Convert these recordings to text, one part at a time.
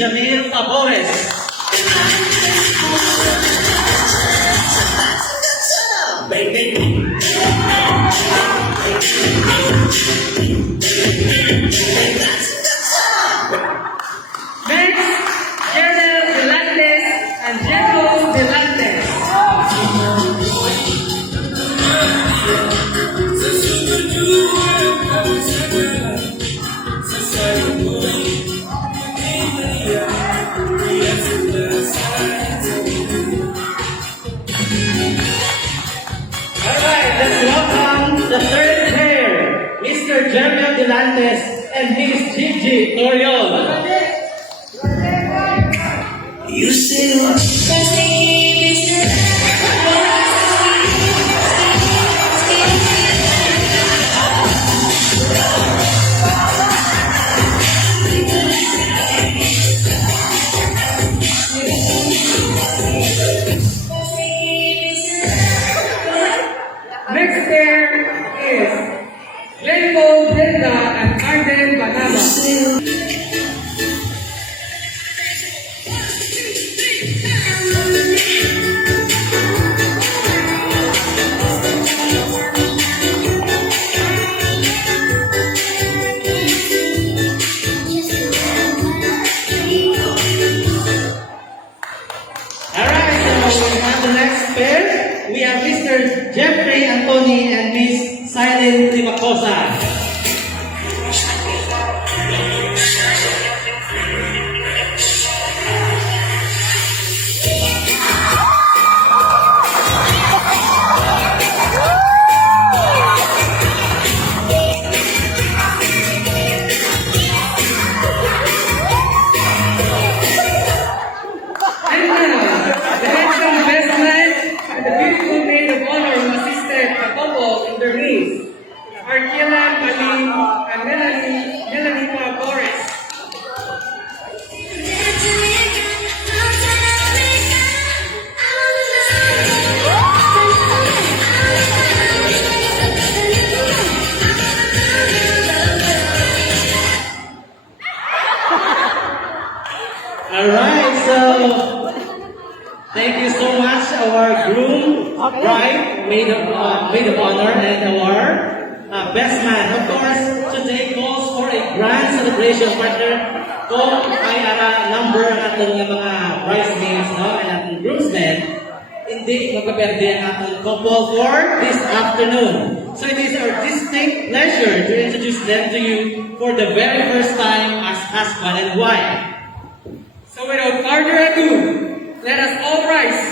Jamil Favores. Next, Gerald Delantes and Diego Delantes. Alright, let's welcome the third player, Mr. Gerald Delantes and his Gigi Torion. You say what? Next pair is Rainbow Brenda and Arden Banaba. Alright, so we have the next pair. We have Mr. Jeffrey Antoni and Miss Silent Limacosa. And now, the handsome best man and the beautiful maid of honor who assisted the couple in their knees are Kielan Aline and Melanie Torres. Alright, so thank you so much our groom, bride, maid of honor, and our best man. Of course, today calls for a grand celebration, partner. Kung ay number natin ng mga bridesmaids, no, and ating groomsmen, hindi magpaperde ang ating couple for this afternoon. So it is our distinct pleasure to introduce them to you for the very first time as husband and wife. So without further ado, let us all rise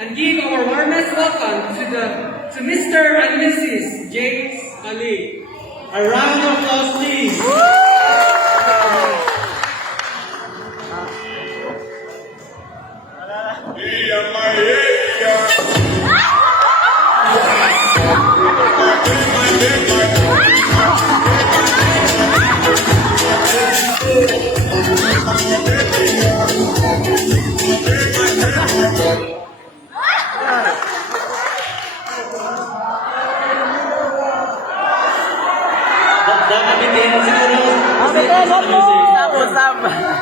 and give our warmest welcome to Mr. and Mrs. James Ali. A round of applause, please. Dami din siguro. Usap.